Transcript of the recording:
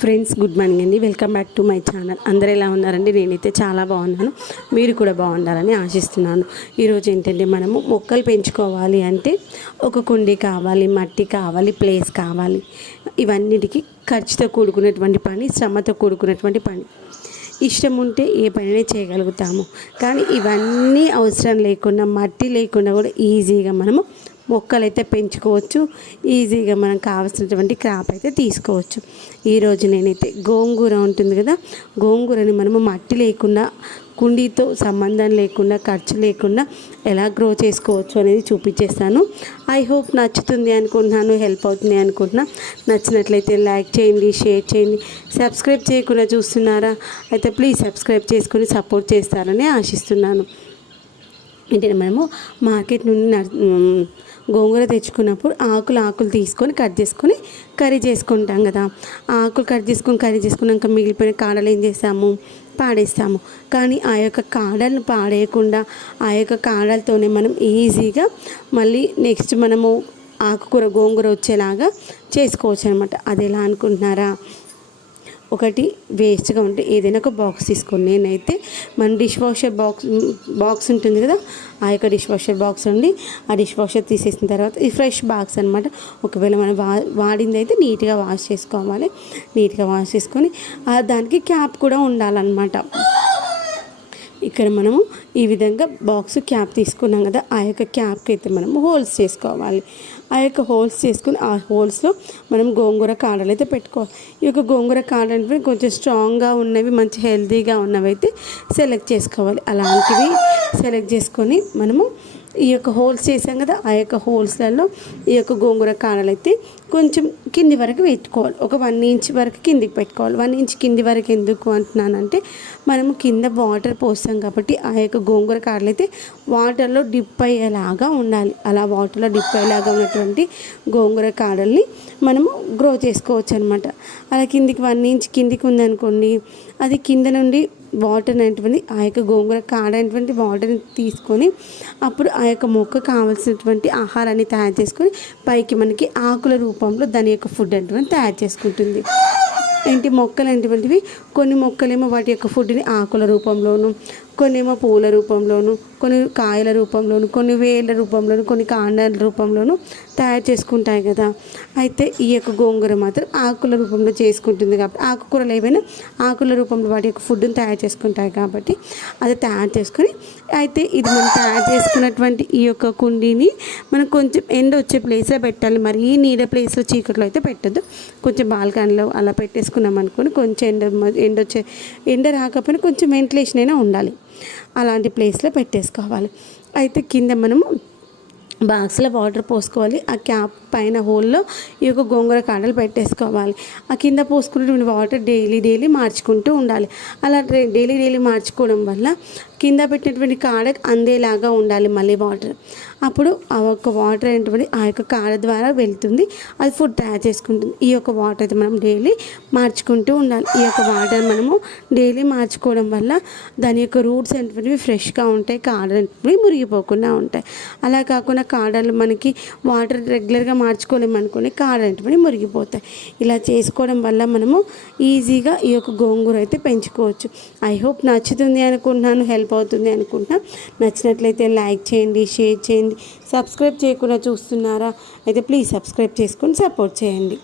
Friends, good morning అండి. Welcome back to my channel. అందరూ ఎలా ఉన్నారండి? నేనైతే చాలా బాగున్నాను. మీరు కూడా బాగుండాలని ఆశిస్తున్నాను. ఈరోజు ఏంటంటే మనము మొక్కలు పెంచుకోవాలి అంటే ఒక కుండీ కావాలి, మట్టి కావాలి, ప్లేస్ కావాలి. ఇవన్నిటికీ ఖర్చుతో కూడుకున్నటువంటి పని, శ్రమతో కూడుకున్నటువంటి పని. ఇష్టం ఉంటే ఏ పనినే చేయగలుగుతాము. కానీ ఇవన్నీ అవసరం లేకుండా, మట్టి లేకుండా కూడా ఈజీగా మనము మొక్కలైతే పెంచుకోవచ్చు. ఈజీగా మనం కావాల్సినటువంటి క్రాప్ అయితే తీసుకోవచ్చు. ఈరోజు నేనైతే గోంగూర ఉంటుంది కదా, గోంగూరని మనము మట్టి లేకుండా, కుండీతో సంబంధం లేకుండా, ఖర్చు లేకుండా ఎలా గ్రో చేసుకోవచ్చు అనేది చూపించేస్తాను. ఐ హోప్ నచ్చుతుంది అనుకుంటున్నాను, హెల్ప్ అవుతుంది అనుకుంటున్నా. నచ్చినట్లయితే లైక్ చేయండి, షేర్ చేయండి. సబ్స్క్రైబ్ చేయకుండా చూస్తున్నారా? అయితే ప్లీజ్ సబ్స్క్రైబ్ చేసుకొని సపోర్ట్ చేస్తారని ఆశిస్తున్నాను. అంటే మనము మార్కెట్ నుండి గోంగూర తెచ్చుకున్నప్పుడు ఆకులు తీసుకొని కట్ చేసుకొని కర్రీ చేసుకుంటాం కదా. ఆకులు కట్ చేసుకొని కర్రీ చేసుకున్నాక మిగిలిపోయిన కాడలు ఏం చేస్తాము? పాడేస్తాము. కానీ ఆ యొక్క కాడలను పాడేయకుండా ఆ యొక్క కాడలతోనే మనం ఈజీగా మళ్ళీ నెక్స్ట్ మనము ఆకుకూర గోంగూర వచ్చేలాగా చేసుకోవచ్చు అనమాట. అది ఎలా అనుకుంటున్నారా? ఒకటి వేస్ట్గా ఉంటే ఏదైనా ఒక బాక్స్ తీసుకోండి. నేనైతే మన డిష్ వాషర్ బాక్స్ ఉంటుంది కదా, ఆ యొక్క డిష్ వాషర్ బాక్స్ ఉండి ఆ డిష్ వాషర్ తీసేసిన తర్వాత ఈ ఫ్రెష్ బాక్స్ అనమాట. ఒకవేళ మనం వాడింది అయితే నీట్గా వాష్ చేసుకోవాలి. నీట్గా వాష్ చేసుకొని దానికి క్యాప్ కూడా ఉండాలన్నమాట. ఇక్కడ మనము ఈ విధంగా బాక్స్ క్యాప్ తీసుకున్నాం కదా, ఆ యొక్క క్యాప్కి అయితే మనము హోల్స్ చేసుకోవాలి. ఆ యొక్క హోల్స్ చేసుకుని ఆ హోల్స్లో మనం గోంగూర కాడలు అయితే పెట్టుకోవాలి. ఈ యొక్క గోంగూర కాడలు కొంచెం స్ట్రాంగ్గా ఉన్నవి, మంచి హెల్తీగా ఉన్నవి అయితే సెలెక్ట్ చేసుకోవాలి. అలాంటివి సెలెక్ట్ చేసుకొని మనము ఈ యొక్క హోల్స్ చేసాం కదా, ఆ యొక్క హోల్స్లలో ఈ యొక్క గోంగూర కాడలు అయితే కొంచెం కింది వరకు పెట్టుకోవాలి. ఒక 1 ఇంచ్ వరకు కిందికి పెట్టుకోవాలి. 1 ఇంచ్ కింది వరకు ఎందుకు అంటున్నానంటే మనము కింద వాటర్ పోస్తాం కాబట్టి ఆ యొక్క గోంగూర కాడలు అయితే వాటర్లో డిప్ అయ్యేలాగా ఉండాలి. అలా వాటర్లో డిప్ అయ్యేలాగా ఉన్నటువంటి గోంగూర కాడల్ని మనము గ్రో చేసుకోవచ్చు అనమాట. అలా కిందికి 1 ఇంచ్ కిందికి ఉందనుకోండి, అది కింద నుండి వాటర్ అనేటువంటి ఆ యొక్క గోంగూర కాడ అనేటువంటి వాటర్ని తీసుకొని అప్పుడు ఆ యొక్క మొక్క కావాల్సినటువంటి ఆహారాన్ని తయారు చేసుకొని పైకి మనకి ఆకుల రూపంలో దాని యొక్క ఫుడ్ అనేటువంటి తయారు చేసుకుంటుంది. ఏంటి మొక్కలు అనేటువంటివి, కొన్ని మొక్కలేమో వాటి యొక్క ఫుడ్ని ఆకుల రూపంలోను, కొన్ని ఏమో పూల రూపంలోను, కొన్ని కాయల రూపంలోను, కొన్ని వేళ్ళ రూపంలోను, కొన్ని కాండాల రూపంలోను తయారు చేసుకుంటాయి కదా. అయితే ఈ యొక్క గోంగూర మాత్రం ఆకుల రూపంలో చేసుకుంటుంది కాబట్టి, ఆకుకూరలు ఏవైనా ఆకుల రూపంలో వాటి యొక్క ఫుడ్ని తయారు చేసుకుంటాయి కాబట్టి అది తయారు చేసుకొని, అయితే ఇది మనం తయారు చేసుకున్నటువంటి ఈ యొక్క కుండీని మనం కొంచెం ఎండ వచ్చే ప్లేస్లో పెట్టాలి. మరీ నీడ ప్లేస్లో చీకట్లో అయితే పెట్టద్దు. కొంచెం బాల్కనీలో అలా పెట్టేసుకున్నాం అనుకోని కొంచెం ఎండ రాకపోయినా కొంచెం వెంటిలేషన్ అయినా ఉండాలి. అలాంటి ప్లేస్లో పెట్టేసుకోవాలి. అయితే కింద మనము బాక్స్లో వాటర్ పోసుకోవాలి. ఆ క్యాప్ పైన హోల్లో ఈ యొక్క గోంగూర కాడలు పెట్టేసుకోవాలి. ఆ కింద పోసుకున్నటువంటి వాటర్ డైలీ మార్చుకుంటూ ఉండాలి. అలా డైలీ మార్చుకోవడం వల్ల కింద పెట్టినటువంటి కాడ అందేలాగా ఉండాలి మళ్ళీ వాటర్. అప్పుడు ఆ యొక్క వాటర్ అనేటువంటి ఆ యొక్క కాడ ద్వారా వెళ్తుంది, అది ఫుడ్ తయారు చేసుకుంటుంది. ఈ యొక్క వాటర్ అయితే మనం డైలీ మార్చుకుంటూ ఉండాలి. ఈ యొక్క వాటర్ మనము డైలీ మార్చుకోవడం వల్ల దాని యొక్క రూట్స్ అనేటువంటివి ఫ్రెష్గా ఉంటాయి, కాడలు అనేవి మురిగిపోకుండా ఉంటాయి. అలా కాకుండా కాడలు మనకి వాటర్ రెగ్యులర్గా మార్చుకోలేము అనుకోని కాడలు అనేవి మురిగిపోతాయి. ఇలా చేసుకోవడం వల్ల మనము ఈజీగా ఈ యొక్క గోంగూర అయితే పెంచుకోవచ్చు. ఐ హోప్ నచ్చుతుంది అనుకుంటున్నాను, హెల్ప్ అవుతుంది అనుకుంటున్నా. నచ్చినట్లయితే లైక్ చేయండి, షేర్ చేయండి. సబ్స్క్రైబ్ చేయకుండా చూస్తున్నారా? అయితే ప్లీజ్ సబ్స్క్రైబ్ చేసుకొని సపోర్ట్ చేయండి.